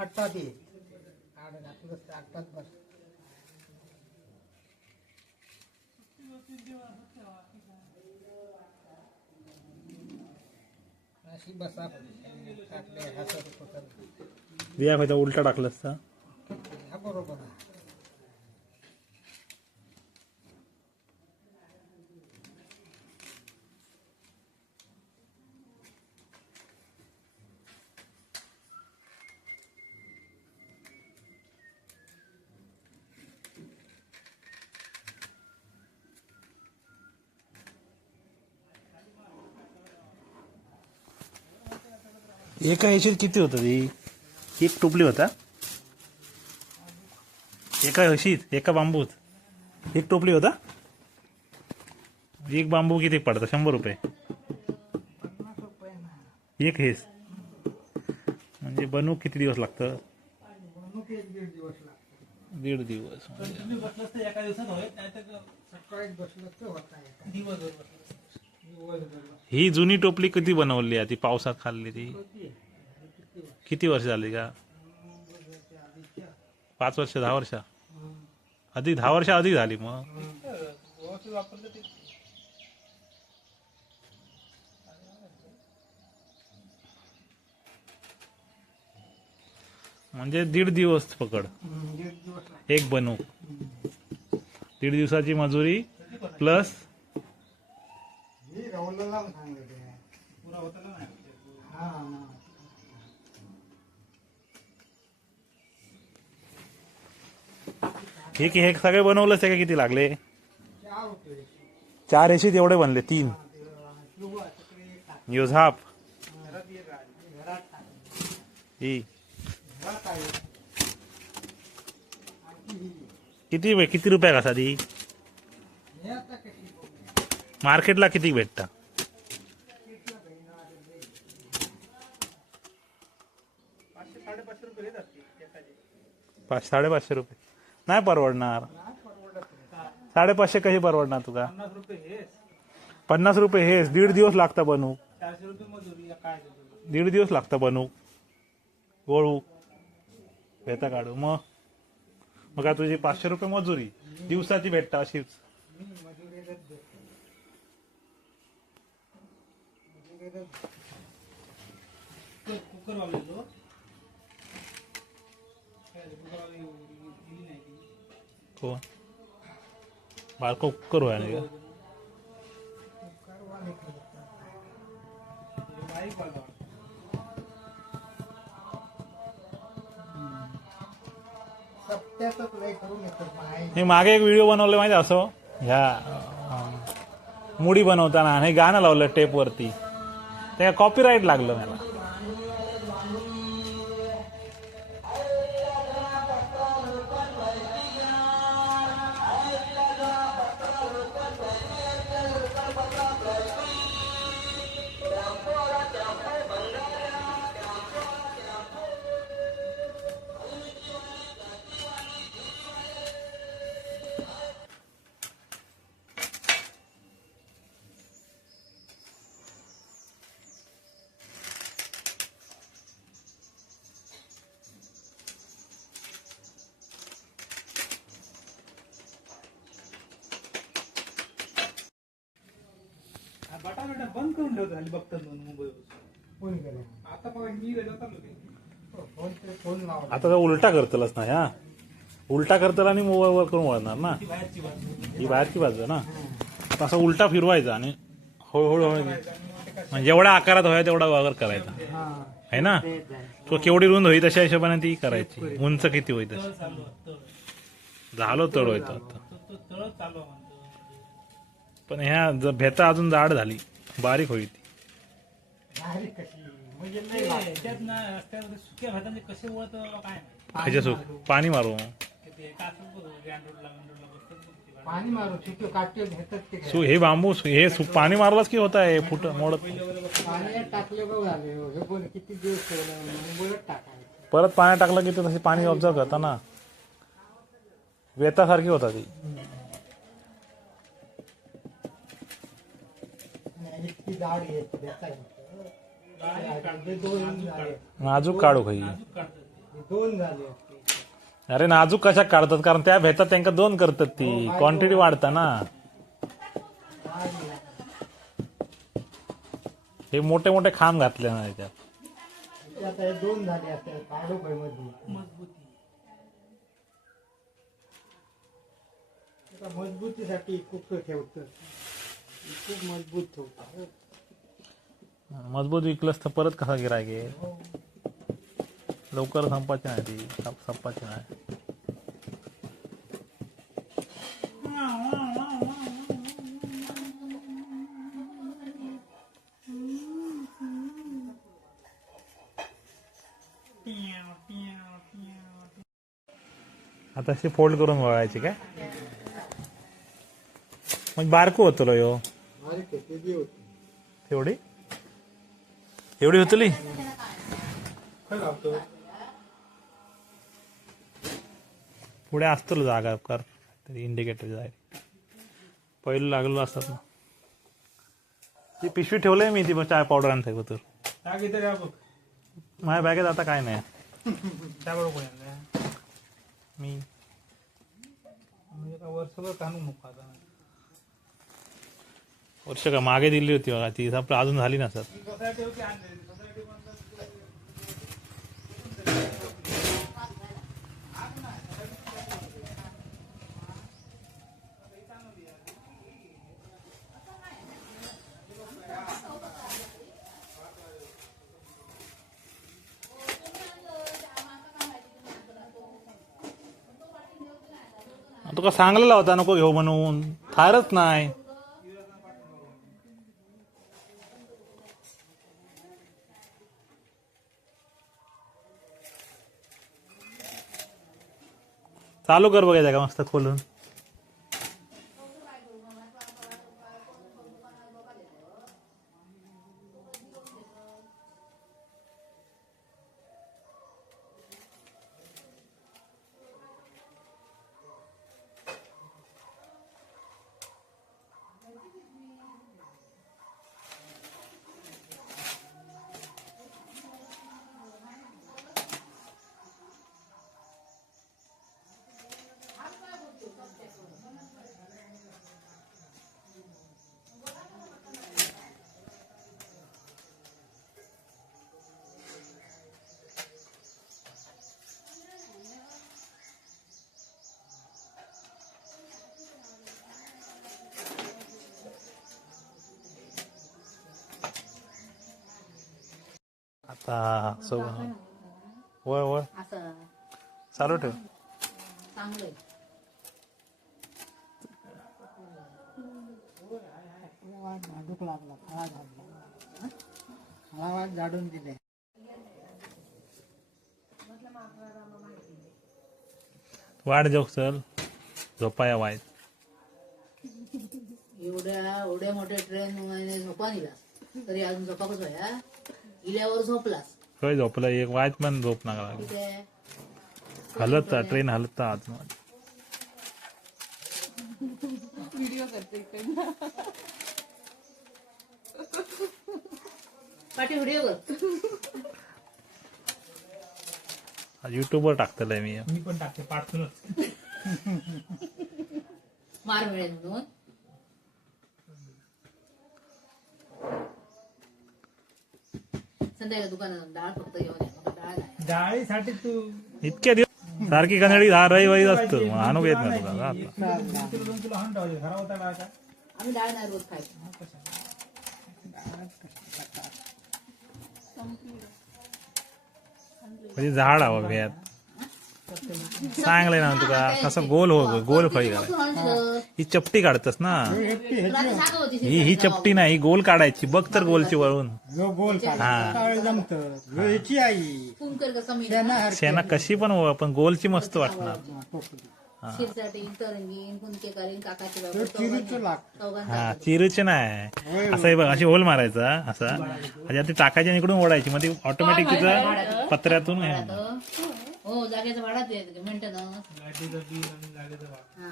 फाटतात ते आड घातलं टाकतात बस अशी बसा टाकले हसत होतात बिया खायचा उलटा टाकलंस तर हा बरोबर आहे. एका ह्याच्यात किती होतं ती एक टोपली होता एका हशीत एका बांबूत एक टोपली होता एक बांबू किती पडतं 100 रुपये 50 रुपये ना एक हेस म्हणजे बनवू किती दिवस लागतं बनवूक 1-1.5 दिवस लागतो 1.5 दिवस तुम्ही बसलास तर एका दिवसात होईल नाहीतर सकाळी बसलं तर होता येतं दिवसभर बसलास. दिवसभर ही जुनी टोपली कधी बनवली आहे ती पावसात खाल्ली ती किती किती किती वर्ष झाली का आधीच्या 5 वर्ष 10 वर्ष अधिक 10 वर्ष अधिक झाली मग व्यवस्थित वापरलं ते म्हणजे 1.5 दिवस पकड 1.5 दिवस लागतो. एक बनवू 1.5 दिवसाची मजुरी प्लस हे रवलेला सांगलं ते पुरा होता ना हा ना हे सगळे बनवलंच आहे का किती लागले 4 रुपये 4 एशी एवढे बनले 3 किंवा तिकडे टाक यो झाप घरात ये घरात टाक ही घरात आहे आणखी किती रुपया कसा ती हे आता कशी बघू मार्केटला किती भेटता कितीला भेटणार आहे? 500-550 रुपये घेत असते एकाचे 500-550 रुपये नाही परवडणार नाही परवडत नाही. 550 कशी परवडणार तुका 50 रुपये हेच 50 रुपये हेच 1.5 दिवस लागतं बनवू 400 रुपये मजुरी या काय देतो 1.5 दिवस लागतं बनवू गोळू भेता काढू मग का तुझी 500 रुपये मजुरी दिवसाची भेटता अशीच मी मजुरीलाच देतो मजुरीलाच कुकर वापरतो कुकर वापरली नाही ती. कोण बारको कुकर व्हाय नाही का करवाले करतात. बारीक वाटतं. सप्त्यातच लय करून येतात पण हे मागे एक व्हिडिओ बनवले माहिती आहे असं ह्या मुडी बनवताना आणि हे गाणं लावलं टेपवरती त्या कॉपीराईट लागलं मला बटा बंद करून ठेवतो आणि बघतात मुंबईवर फोन केला आता बघा मी गेलो चाललो ते फोन लावला आता तर उलटा करतलच ना ह्या उलटा करतल आणि मोबाईल वर करून वळणार ना ती बाहेरची बाजू ही बाहेरची बाजू आहे ना तसा उलटा फिरवायचा आणि हळूहळू आणि मग ते कसं म्हणजे जेवढ्या आकारात व्हाय तेवढा वावर करायचा हा आहे ना तो केवढी रुंद होई तशा हिशोबाने ती करायची उंच किती होई तळ तशी चालू आहे, तळ झालो तळ होईतो आता तो तळ चालू आहे म्हणतो पण ह्या भेता अजून जाड झाली बारीक होई ती भारी कशी म्हणजे ते लय लागते. ह्याच्यात ना रस्त्यावर सुक्या भातांचे कसे वळत काय माहिती ह्याच्या सुख पाणी मारू ते एका असं बघ ग्रँड रोडला बसतात बघ ते भाडं. पाणी मारू चुके काटे घेतात ते हे बांबू हे पाणी मारलाच की होता हे फुट मोडत पाण्यात टाकले बघ झाले हे बोल किती दिवस ठेवलं मुंबईलाच टाकायचं परत पाण्यात टाकलं की ते तसे पाणी ऑब्झर्व करता ना वेतासारखी होता ती आणि इतकी जाड येत बारीक काढतो, नाजूक काढतो. नाजूक काढू खाई नाजूक काढतो. हे 2 झाले असते. अरे नाजूक कशा काढतात कारण त्या भेतात त्यांना 2 करतात ती क्वांटिटी वाढता ना. हे मोठे मोठे खांब घातले ना त्याच्यात. आता हे 2 झाले असते काढू काय मजबूत. मजबूती आता मजबूतीसाठी खूप ठेवतं. खूप मजबूत ठेवतं. मजबूत विकलंस तर परत कसा गिरायक आहे. लवकर संपायची नाही ती संपायची नाही. आता अशी फोल्ड करून वळायची काय मग बारकू होतो यो अरे किती बी होती. तेवढी एवढी होतली. काय लावतो पुढे असतो जागा कर तरी इंडिकेटर जाईल पहिलं लागलो असतात ना. ती पिशवी ठेवलंय मी ती चाय पावडर आणते तर टाक इथे द्या बघ माझ्या बॅगेत आता काय नाही. त्याबरोबर कोणी मी म्हणजे का वर्षभर काढू नको आता वर्ष का मागे दिली होती बघा ती अजून झाली ना सर. सोसायटी होती आणलेली सोसायटी तुका सांगलेला होता नको घेऊ म्हणून थारच नाही. चालू कर बघायचं का मस्त खोलून. आता वळ वळ असं चालू ठेव. चांगलंय. झाडूक लागला खळा झाडला. खळा वाट झाडून दिले. वाढ जाऊ चल झोपाया वाईट. एवढ्या मोठ्या ट्रेन झोपा दिला तरी अजून झोपा कसं आहे इल्यावर झोपलास खय झोपलं एक वाईट पण झोप नका ठीक आहे. हलत ट्रेन हलत आज पाठी व्हिडिओ कर. युट्यूबवर टाकतलंय मी. मी पण टाकते पाठवूनच मार मिळेल म्हणून. संध्याकाळी दुकानात डाळ फक्त घेऊन या. मला डाळ नाही. डाळीसाठी तू इतक्या दिवस सारखी कन्नडी रविवारी असतो आणूक येत नाही तुला. दोन किलो हाण ठेवायचे खरा होता डाळ का आम्ही डाळ नाही रोज खायचो. म्हणजे झाड हवं भेत चांगलंय ना तुका कसं गोल हो गोल फळी कुठून आणलं? ही चपटी काढतस ना. तुला आधी सांगत होती ही चपटी नाही ही गोल काढायची बघ तर गोलची वळून. जो गोल काढ जमत ह्याची आई फोन कर का कमी शेणा कशी पण वळ पण गोलची मस्त वाटणार. शिरसाठी तरंगीन कुंके करीन काकाची बाबा चिरीचं लागतं. चौघांचा हा चिरूचे नाही असं हे बघ अशी होल मारायचा असा म्हणजे ती टाकायची आणि इकडून ओढायची मग ती ऑटोमॅटिक तिचं पत्र्यातून हे होणार. हो जागेचं भाडाच मेंटेनन्स. लाईटीचं बिल आणि जागेचं भाडं. हा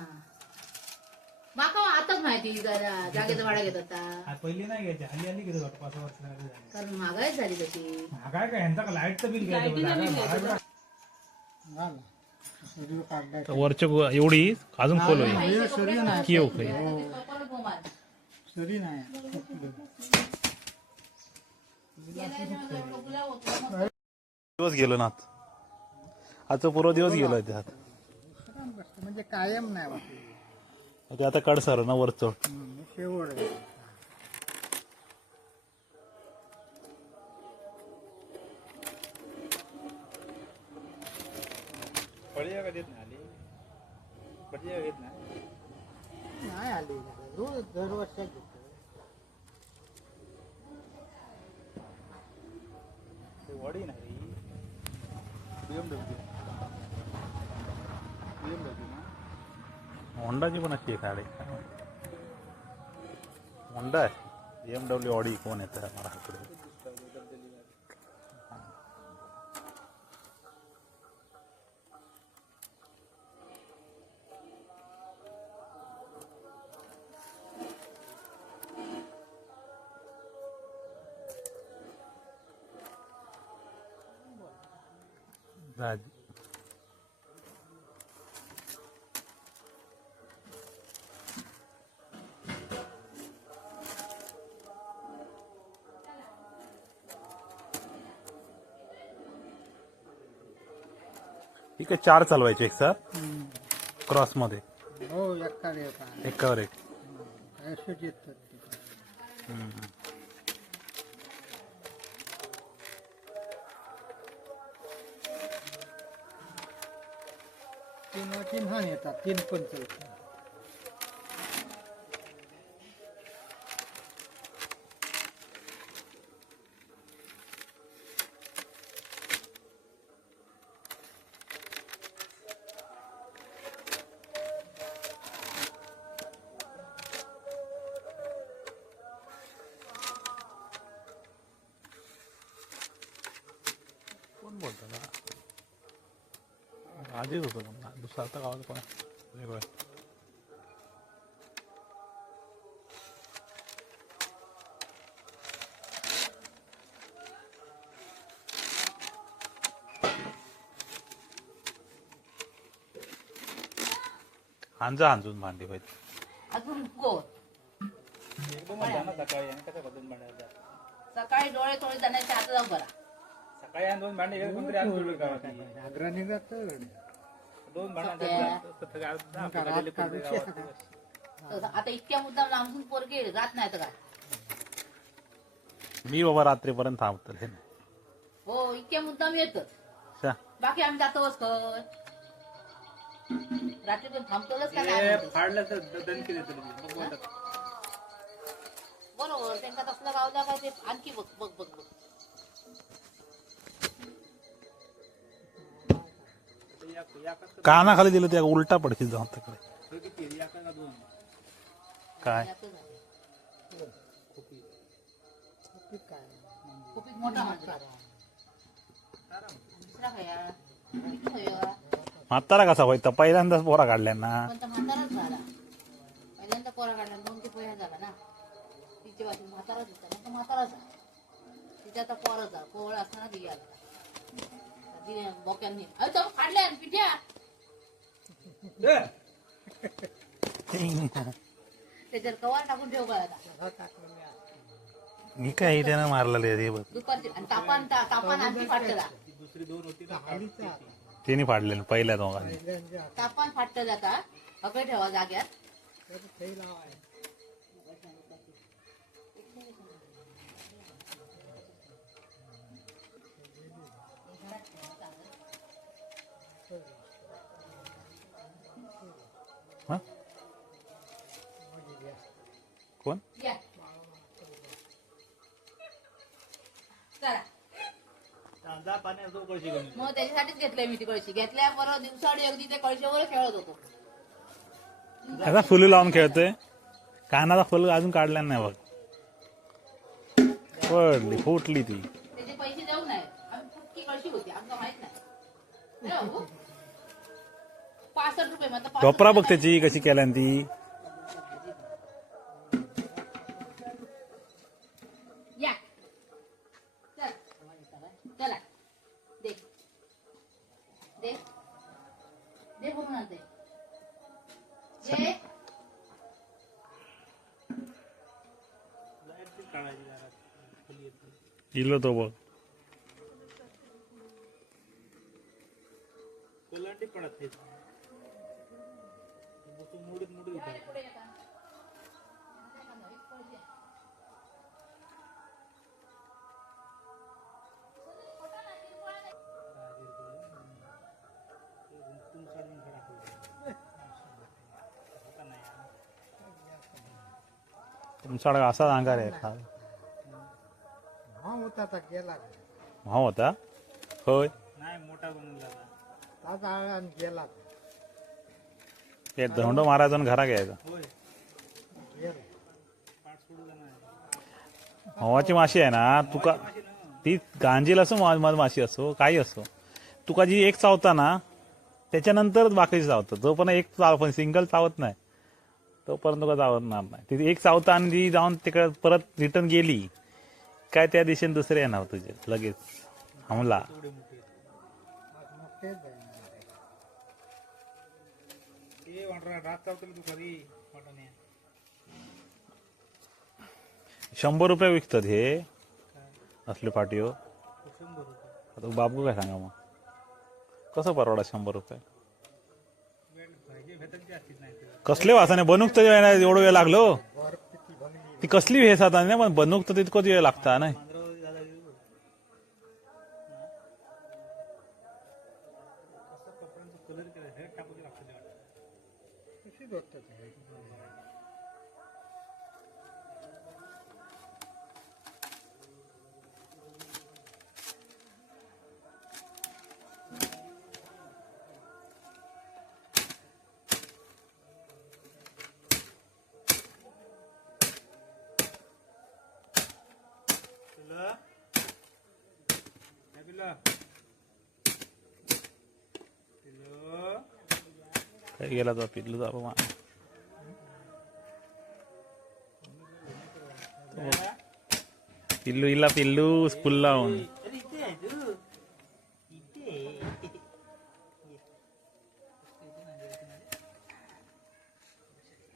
माका आताच माहिती जरा जागेचं भाडं घेत आता हा, पहिली नाही घ्यायची हल्ली हल्ली घेतो 5 वर्ष झाली कारण महागाईच झाली तशी. काय काय ह्यांचा लाईटचं बिल घ्यायचं झालं शरीर काढलाय तर वरच्या एवढी अजून खोल होईल हे शरीर नाही की हो काही शरीर नाही दिवस गेलो ना आजचा पूर्ण दिवस गेलोय त्यात म्हणजे कायम नाही वाटत ते आता कड सर ना वरचं शेवट आहे. फळी का देत नाही आली फळी घेत नाही नाही आली रोज दरवर्षात घेतो ते वडी नाही BMW ना होंडाची पण अशी आहे गाडी होंडा आहे BMW ऑडी कोण येतं महाराष्ट्राकडे राज ठीक आहे 4 चालवायचे एक सर क्रॉस मध्ये हो एक्का देता एकावर एक असेच येतात तीन हा येतात 3 पण चालतात कोण बोलतो ना आधीच होतं पण दुसरा आता गावाला कोण वेगळं हांजून भांडी पाहिजे अजून कोण एकदम जाणार सकाळी आणि कसं दोन भांड्या सकाळी डोळे थोडे जाण्याच्या आता जाऊ बरा सकाळी आणि 2 भांडे घेऊन कोणतरी आज जोडलं गावात अग्रणी जातं 2 भांड्या आता इतक्या मुद्दाम लांबून पोरगे जात नाही तर काय मी बाबा रात्रीपर्यंत थांबतो हे नाही हो इतक्या मुद्दाम येतच शा. बाकी आम्ही जातोच खर रात्री पण थांबतोच का नाही फाडलं तर दणकी देतो मग बोलतात बरोबर त्यांना तसलं गावला काय ते आणखी बघ बघ बघ बघ कानाखाली दिलं त्या उलटा पडशील जाऊन तिकडे काय खूप मोठा माणूस दुसरा खाया किती खाया म्हातारा कसा व्हायचा पहिल्यांदाच पोरा काढल्या ना पण तो म्हाताराच झाला पहिल्यांदा पोरा काढला 2 ते पोह्या झाला ना तिच्या बाजू म्हाताराच होता ना तो म्हाताराच झाला तिच्या आता पोरच झाला पोवळ असताना ती आला बोक्यांनी तो काढल्या पिठ्या त्याच्यावर कवर टाकून ठेव बघा आता मी काय त्यानं मारलेले रे बघ दुपारची आणि तापान आणखी फाटला दुसरी 2 होती ना तिने फाडले पहिल्या दोघांनी तापान फाटलं जाता हकड ठेवा जाग्यात हा कोण या चला जा पाण्यात जो कळशी घेऊन मग त्याच्यासाठीच घेतलंय मी ती कळशी घेतल्या बरोबर दिवसाआडी अगदी त्या कळशीवर खेळत होतो त्याचा फुलं लावून खेळतोय कानाचा फुल अजून काढला नाही बघ पडली फुटली ती त्याचे पैसे देऊ नये आम्ही फुटकी कळशी होती आमचं माहित नाही है हो? 65 रुपये म्हणतात 65 टोपरा बघ रुपये त्याची कशी केल्या ती या चल चला देख देख दे भरून आणते दे. लाईट काढायची जरा खाली येते. इलो तो बघ कोलांटी पडत नाही. तू मुडीत मुडीत उतार. पुढे ये का? तुमच्याकडे असा अंगार आहे का हा होता तर गेला भाव होता होय नाही मोठा बनवला आता. ताजा आणि गेला ते धोंड मारायचा आणि घरा घ्यायचा होय गेला पाठ सोडू नाही. भावाची माशी आहे ना तुका ती गांजील असो मधमाशी असो काही असो तुका जी एक चावता ना त्याच्यानंतरच बाकीची चावतं जोपर्यंत एक चाव पण सिंगल चावत नाही तोपर्यंत तुका चावणार नाही ती एक चावता आणि ती जाऊन तिकडे परत रिटर्न गेली काय त्या दिशेने दुसरे येणार तुझे लगेच हमला एवढे मोठे मग तेच आहे. ते वाटरा रात चावतली तू घरी वाटाने. 100 रुपये विकतात हे असले पाटीव 100 रुपये. आता बाबू काय सांगा मग कसं परवडा 100 रुपये वेळ पाहिजे भेटायची असतीच नाही तर. कसले वासाने बनूक तर एवढं वेळ लागलो बर्फ किती भंगली ती कसली भेस आता नाही पण बनूक तर तितकंच वेळ लागता नाही 15 दादा गेलो. असं कपड्यांचा कलर केला हे टाकून लागतं वाटतं. कशी होतं ते पिल्ला काय पिल्ला पिल्लो काय गेला तो पिल्लू जाबा मा पिल्लू इला पिल्लू स्कूल लावून अरे इथे आहे तू इथे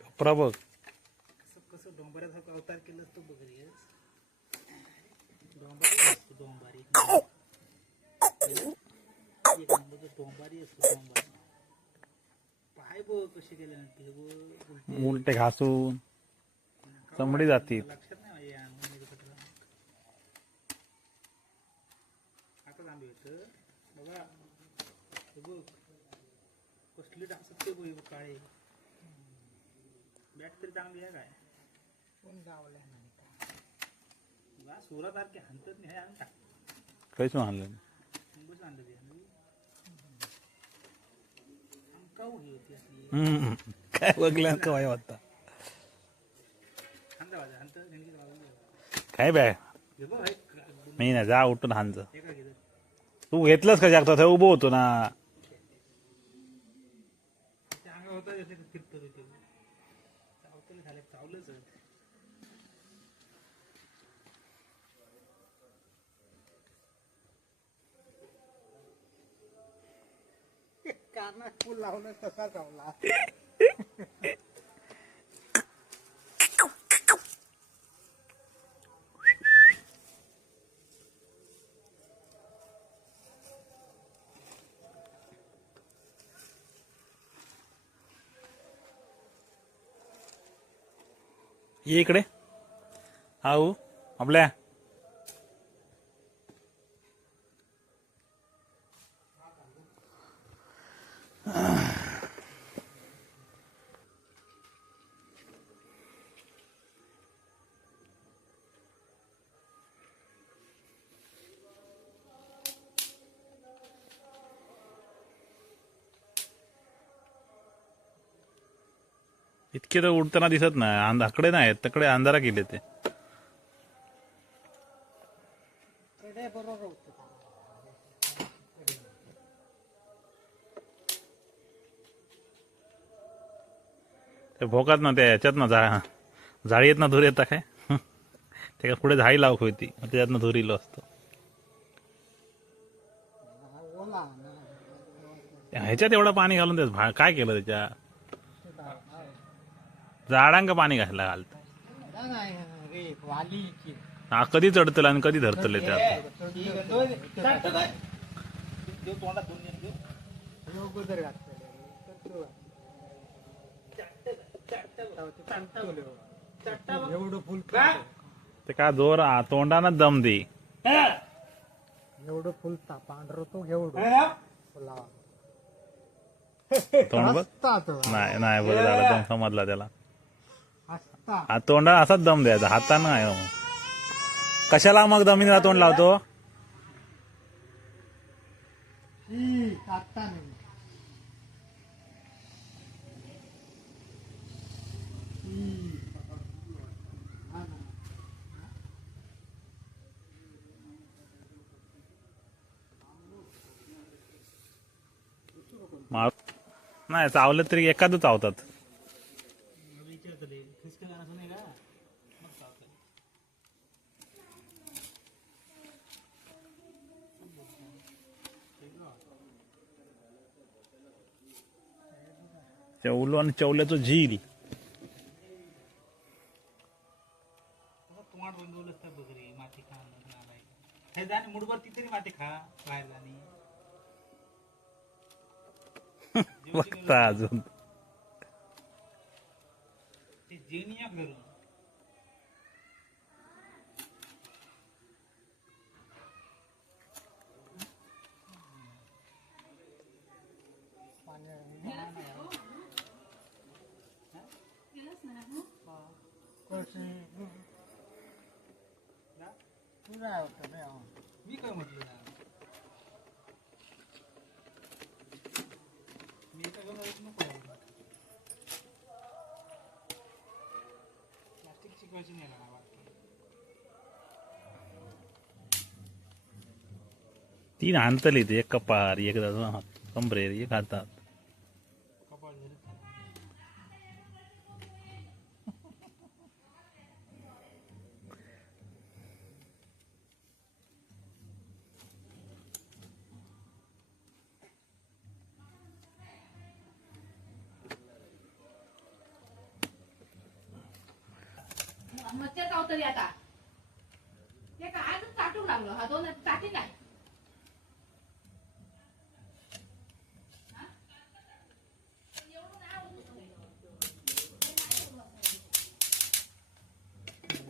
कपडा बघ कसं कसं डोंबऱ्यासारखं अवतार केलं तू बघ रे डोंबारी असतो डोंबारी एक नंबरचं डोंबारी असतो डोंबारी पाय बघ कसे केले बघ उलटे घासून चमडी जातील लक्षात नाही माझ्या मम्मीचं पत्र आता आंबे होतं बघा हे बघ कसली डासत ते बघ काळे बॅट तरी चांगली आहे काय कोण गावल्या नाही वा सुरासारखे हंतत नाही आणि टाक काहीच आणलं मुंबईच आणलं ते अंकाऊ ही होती अशी नाही काय बघल्या काय होता हंत वाजा हंत नेमकी वाजवली काय बॅ हे बघ हे मी ना जा उठून हांज काय घेतं तू घेतलंस का जागता ते उभं होतो ना ते अंगा होता जसे फिरतो रे ते चावतले झाले चावलंच कानात फुल लावलं तसा चावला ये इकडे आऊ आपल्या इतके तर उडताना दिसत नाही आकडे नाही तकडे अंधारा गेले ते कडे बरोबर होतं ते भोकात ना त्या ह्याच्यात ना जाळीत ना धूर येता काय त्याच्या पुढे झाडी लावक होती त्याच्यातनं धूर इलो असतो ओला ना ह्याच्यात एवढं पाणी घालून काय केलं त्याच्या झाडांका पाणी घालतं नाही रे वालीची हा कधी चढतलं आणि कधी धरतले त्यात देव तोंडात दोन देव अगोदर घातलेलं एवढं फुल ते का जोर तोंडानं दम दे एवढं फुल पांढर तो एवढं फुलावा तोंड बघ हसता तो नाही नाही बरं झालं दम समजला त्याला हसता हा तोंडा असाच दम द्यायचा हातानं नाही हो. कशाला मग जमिनीला तोंड लावतो आता नाही नाही चावलं तरी एखादं चावतात विचारतले खिसकन असं नाही का मग चालतंय चवलो आणि चवल्याचं झील तोंड बंदवलं असतं बघरी माती खा हे जाणे मुठभर ती तरी माती खा बाहेर जाणे बघता अजून ते जेनिया घरून मी काय म्हटलं ना मी काय घेऊन नको प्लास्टिक शिकवायची नाही ना तीन आणतली ते एक कपार एक कमरेर एक हातात कपाळ झालं मच्छर कावतरी आता ते काय आजच चाटून लागलो हा दोन चाटी नाही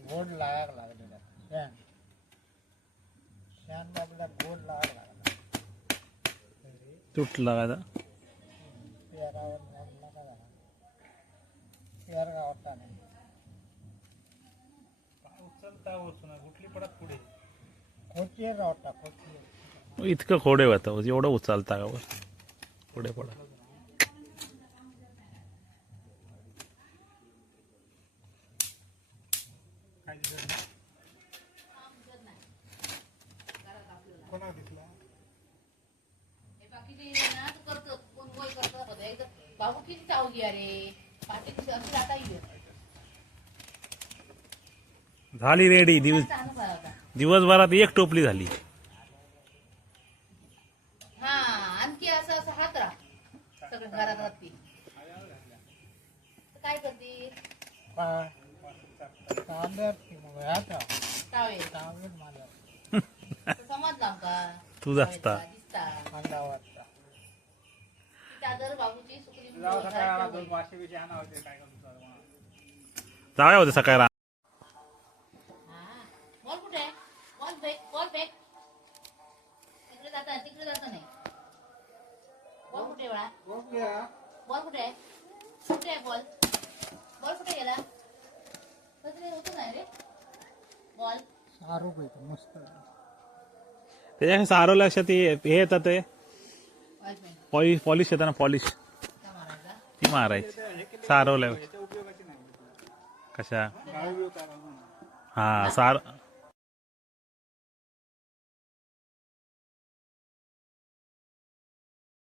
गोड लागायला लागलेला शेण शेण लागला गोड लागायला लागला तुटला का पेरावर नका झाला पेर गावता नाही उचलता होत ना कुठली पडत पुढे खोची गावता खोची इतकं खोडे होतं एवढं उचलता का वर पुढे पडा काय दिसत कोणा दिसला हे बाकीचे ना तू करतो कोण वय करतो एकदा बाबू किती चावली अरे पाठी अशी आता येईल झाली रेडी दिवसभरात एक टोपली झाली हा आणखी असं असं हात राहा सगळं घरात राहते काय करते टावेल समजला का तू जास्ता दिसता चादर बाबूची सुकली दोन मासे बिशे आणा होते काय करतो जाऊया होते सकाळी बॉल कुठे आहे बॉल बॅग तिकडे जाता नाही बॉल कुठे वेळा बॉल कुठे आहे बॉल कुठे गेला कसं होत नाही रे बॉल सारू पैकी मस्त त्याच्या सारं लक्षात हे येतात ते पॉलिश येतं ना पॉलिश मारायचा ती मारायची सारवल्या उपयोगाची नाही कशा गाळू हा सार